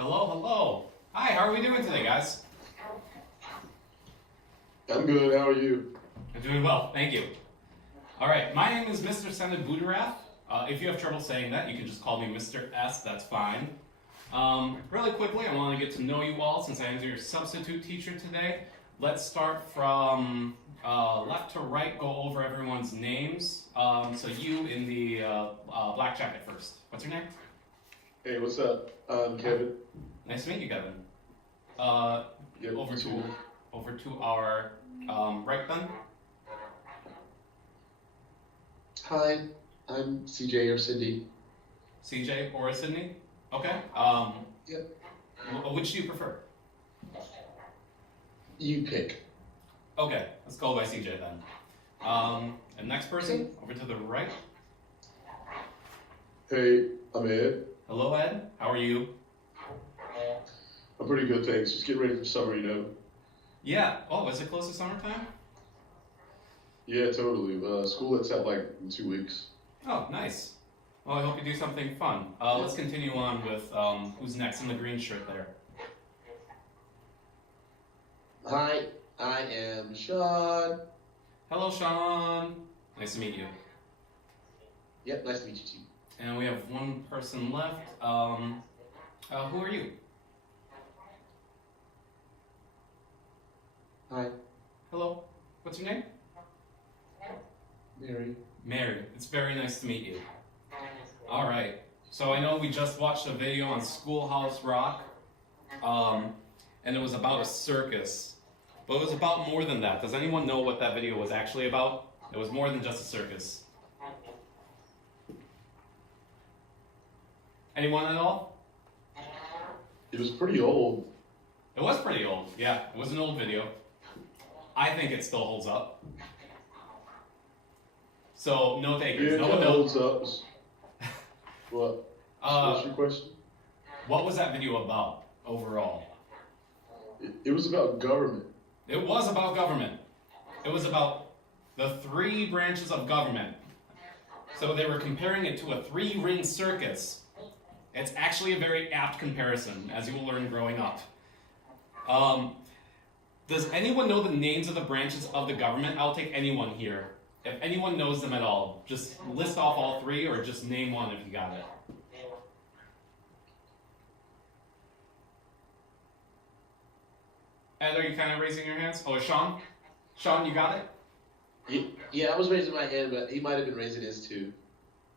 Hello, hello. Hi, how are we doing today, guys? I'm good, how are you? I'm doing well, thank you. All right, my name is Mr. Senate Budarath. If you have trouble saying that, you can just call me Mr. S, that's fine. Really quickly, I want to get to know you all since I am your substitute teacher today. Let's start from left to right, go over everyone's names. So you in the black jacket first. What's your name? Hey, what's up? I'm Kevin. Nice to meet you, Kevin. Yep, Over to our right then. Hi, I'm CJ or Cindy. CJ or Sydney? Okay. Yep. Which do you prefer? You pick. Okay, let's go by CJ then. And next person, over to the right. Hey, I'm Ed. Hello, Ed. How are you? I'm pretty good, thanks. Just getting ready for summer, Yeah. Oh, is it close to summertime? Yeah, totally. School lets out like in 2 weeks. Oh, nice. Well, I hope you do something fun. Let's continue on with who's next in the green shirt there. Hi, I am Sean. Hello, Sean. Nice to meet you. Yep, nice to meet you too. And we have one person left. Who are you? Hi, Hello. What's your name? Mary. Mary. It's very nice to meet you. All right. So I know we just watched a video on Schoolhouse Rock, and it was about a circus. But it was about more than that. Does anyone know what that video was actually about? It was more than just a circus. Anyone at all? It was pretty old. It was pretty old. Yeah, it was an old video. I think it still holds up. So, no takers. Yeah, No it one holds knows. up. What? What's your question? What was that video about overall? It was about government. It was about government. It was about the 3 branches of government. So they were comparing it to a 3-ring circus. It's actually a very apt comparison, as you will learn growing up. Does anyone know the names of the branches of the government? I'll take anyone here. If anyone knows them at all, just list off all 3 or just name one if you got it. Ed, are you kind of raising your hands? Oh, Sean? Sean, you got it? Yeah, I was raising my hand, but he might have been raising his too.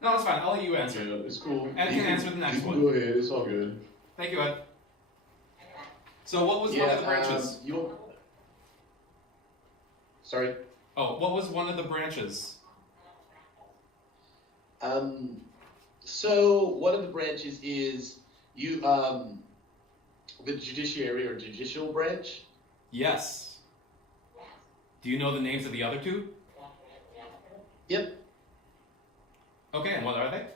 No, it's fine. I'll let you answer. Yeah, it's cool. Ed can answer the next one. Go ahead, it's all good. Thank you, Ed. So what was one of the branches? Sorry? Oh, what was one of the branches? So one of the branches is the judiciary or judicial branch. Yes. Do you know the names of the other 2? Yep. Okay, and what are they?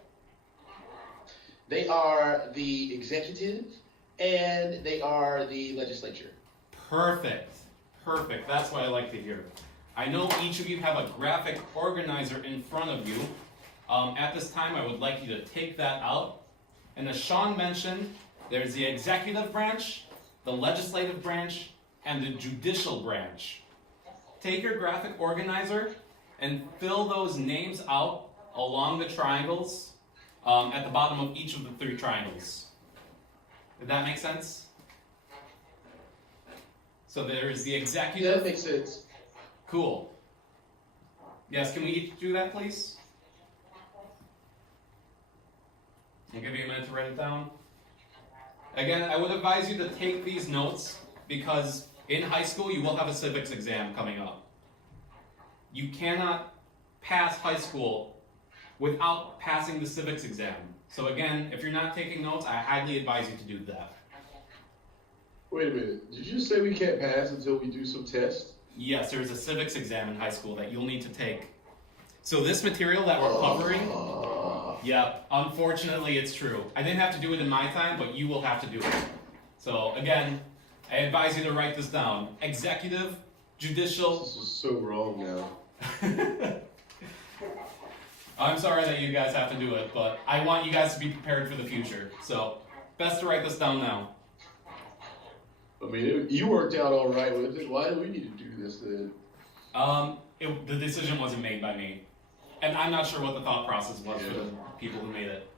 They are the executive and they are the legislature. Perfect. Perfect. That's what I like to hear. I know each of you have a graphic organizer in front of you. At this time, I would like you to take that out. And as Sean mentioned, there's the executive branch, the legislative branch, and the judicial branch. Take your graphic organizer and fill those names out along the triangles at the bottom of each of the 3 triangles. Did that make sense? So there is the executive. Yeah, that makes sense. Cool. Yes, can we each do that, please? I'll give you a minute to write it down. Again, I would advise you to take these notes because in high school you will have a civics exam coming up. You cannot pass high school without passing the civics exam. So again, if you're not taking notes, I highly advise you to do that. Wait a minute. Did you say we can't pass until we do some tests? Yes, there's a civics exam in high school that you'll need to take. So this material that we're covering, yeah, unfortunately it's true. I didn't have to do it in my time, but you will have to do it. So again, I advise you to write this down. Executive, judicial. This is so wrong now. I'm sorry that you guys have to do it, but I want you guys to be prepared for the future. So best to write this down now. I mean, you worked out all right with it. Why do we need to do this then? The decision wasn't made by me. And I'm not sure what the thought process was for the people who made it,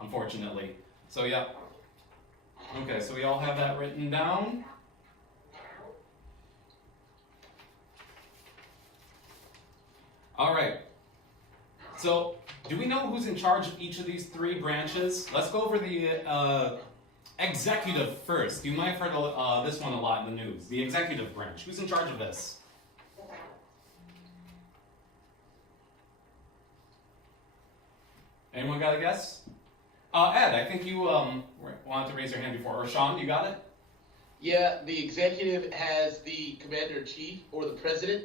unfortunately. So, yeah. Okay, so we all have that written down. All right. So, do we know who's in charge of each of these three branches? Let's go over the executive first. You might have heard this one a lot in the news. The executive branch. Who's in charge of this? Anyone got a guess? Ed, I think you wanted to raise your hand before. Or Sean, you got it? Yeah, the executive has the commander-in-chief or the president,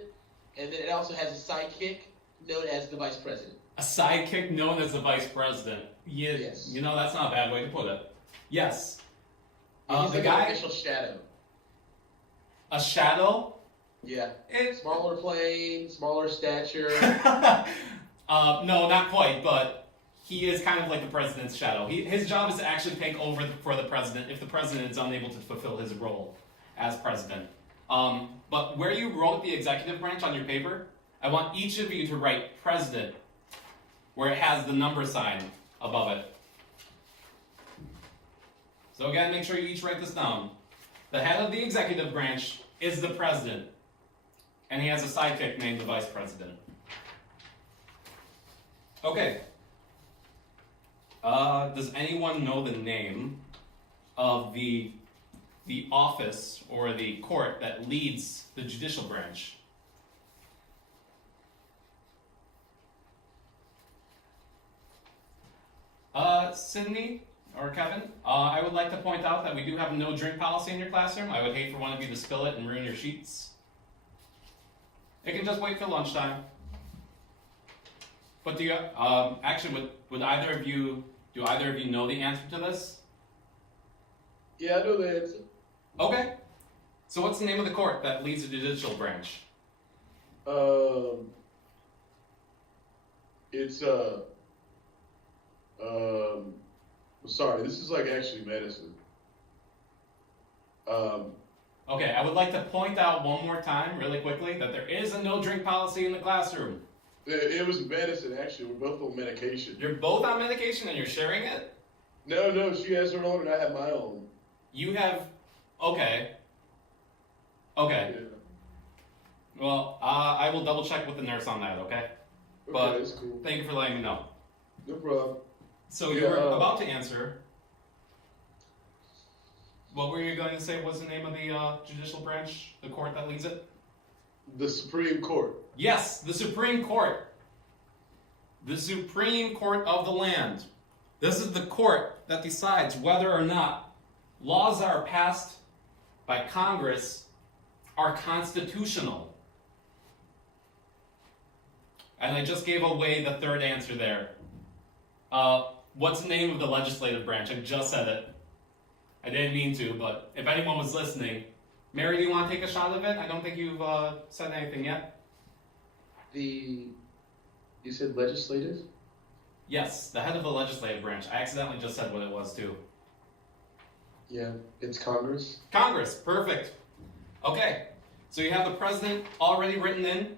and then it also has a sidekick known as the vice president. A sidekick known as the vice president. Yeah, Yes. You know, that's not a bad way to put it. Yes. He's The like guy, an official shadow. a shadow. Yeah. It, Smaller plane, smaller stature. no, not quite, but he is kind of like the president's shadow. His job is to actually take over for the president if the president is unable to fulfill his role as president. But where you wrote the executive branch on your paper, I want each of you to write president where it has the number sign above it. So again, make sure you each write this down. The head of the executive branch is the president, and he has a sidekick named the vice president. Okay. Does anyone know the name of the office or the court that leads the judicial branch? Sydney or Kevin, I would like to point out that we do have a no drink policy in your classroom. I would hate for one of you to spill it and ruin your sheets. It can just wait till lunchtime. But do you actually would either of you know the answer to this? Yeah, I know the answer. Okay. So what's the name of the court that leads the judicial branch? It's sorry, this is like actually medicine. Okay, I would like to point out one more time, really quickly, that there is a no drink policy in the classroom. It was medicine, actually. We're both on medication. You're both on medication and you're sharing it? No, she has her own and I have my own. You have... Okay. Okay. Yeah. Well, I will double check with the nurse on that, okay? But Okay, that's cool. thank you for letting me know. No problem. So you were about to answer. What were you going to say was the name of the judicial branch, the court that leads it? The Supreme Court. Yes, the Supreme Court. The Supreme Court of the land. This is the court that decides whether or not laws that are passed by Congress are constitutional. And I just gave away the third answer there. What's the name of the legislative branch? I just said it. I didn't mean to, but if anyone was listening, Mary, do you want to take a shot of it? I don't think you've said anything yet. You said legislative? Yes, the head of the legislative branch. I accidentally just said what it was too. Yeah, it's Congress. Congress, perfect. Okay, so you have the president already written in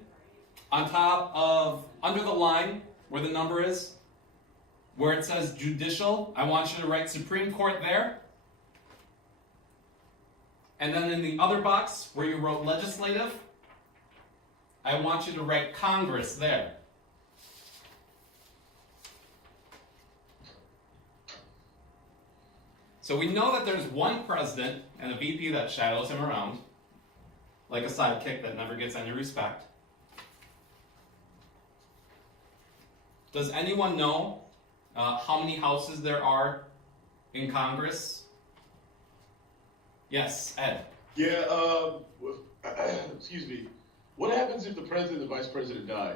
on top of, under the line where the number is, where it says judicial. I want you to write Supreme Court there. And then in the other box where you wrote legislative, I want you to write Congress there. So we know that there's one president and a VP that shadows him around, like a sidekick that never gets any respect. Does anyone know how many houses there are in Congress? Yes, Ed. Yeah, excuse me. What happens if the president and the vice president die?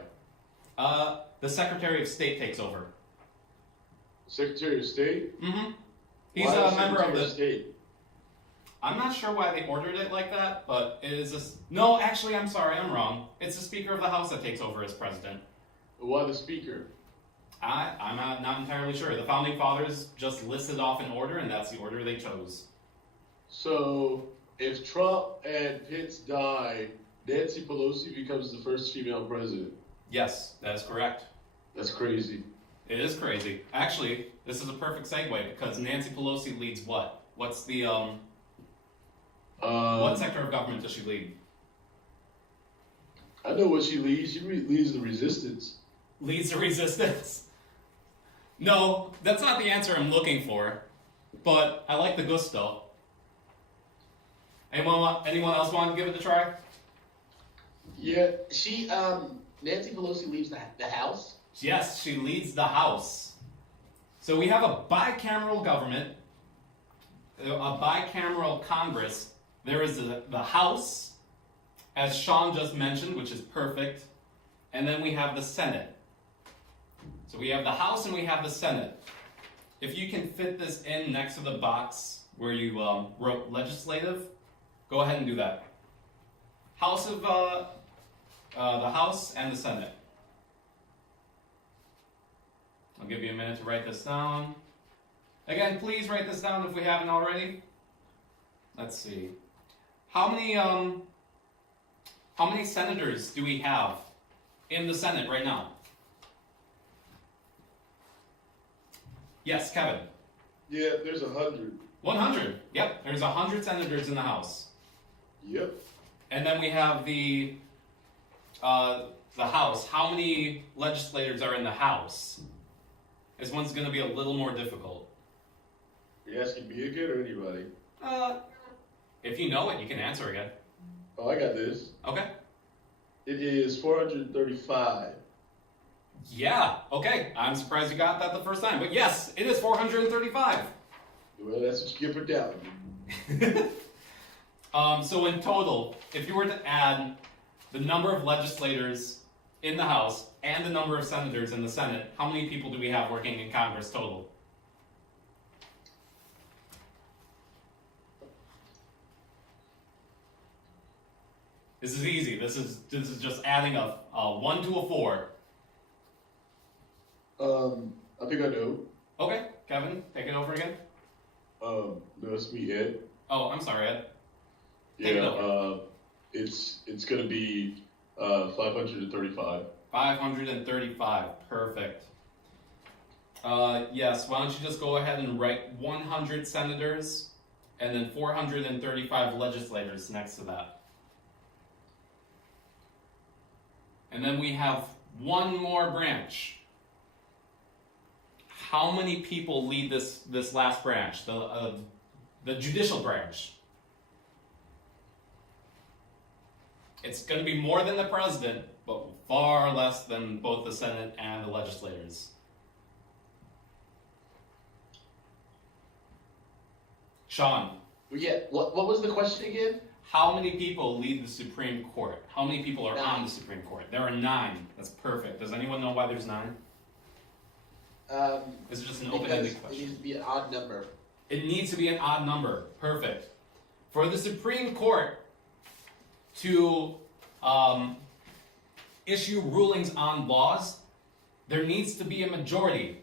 The Secretary of State takes over. Secretary of State? Mm-hmm. He's Why a the member of Secretary the... State? I'm not sure why they ordered it like that, but it is a... No, actually, I'm sorry, I'm wrong. It's the Speaker of the House that takes over as president. Why the speaker? I'm not entirely sure. The founding fathers just listed off in order, and that's the order they chose. So if Trump and Pence die, Nancy Pelosi becomes the first female president. Yes, that is correct. That's crazy. It is crazy. Actually, this is a perfect segue because Nancy Pelosi leads what? What's the what sector of government does she lead? I know what she leads. She leads the resistance. Leads the resistance? No, that's not the answer I'm looking for. But I like the gusto. Anyone else want to give it a try? Yeah. She, Nancy Pelosi leaves the House. Yes, she leads the House. So we have a bicameral government, a bicameral Congress. There is the House, as Sean just mentioned, which is perfect. And then we have the Senate. So we have the House and we have the Senate. If you can fit this in next to the box where you wrote legislative, go ahead and do that. House of the House and the Senate. I'll give you a minute to write this down. Again, please write this down if we haven't already. Let's see. How many senators do we have in the Senate right now? Yes, Kevin. Yeah, there's 100. 100. Yep, there's 100 senators in the House. Yep. And then we have the House. How many legislators are in the House? This one's going to be a little more difficult. Are you asking me again or anybody? If you know it, you can answer again. Oh, I got this. Okay. It is 435. Yeah, okay. I'm surprised you got that the first time. But yes, it is 435. Well, that's what you get for doubting. So in total, if you were to add the number of legislators in the House and the number of senators in the Senate, how many people do we have working in Congress total? This is easy. This is just adding a 1 to a 4. I think I know. Okay, Kevin, take it over again. No, it's me, Ed. Oh, I'm sorry, Ed. Take it Yeah, over. it's gonna be 535. 535, perfect. Yes, why don't you just go ahead and write 100 senators and then 435 legislators next to that. And then we have one more branch. How many people lead this last branch, the judicial branch? It's going to be more than the president, but far less than both the Senate and the legislators. Sean. Yeah. What was the question again? How many people lead the Supreme Court? How many people are on the Supreme Court? There are 9. That's perfect. Does anyone know why there's 9? This is just an open-ended question. It needs to be an odd number. It needs to be an odd number. Perfect. For the Supreme Court to issue rulings on laws, there needs to be a majority.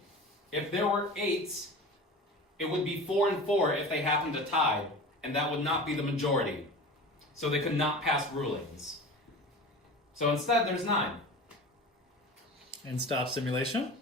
If there were 8, it would be 4 and 4 if they happened to tie, and that would not be the majority. So they could not pass rulings. So instead, there's 9. And stop simulation.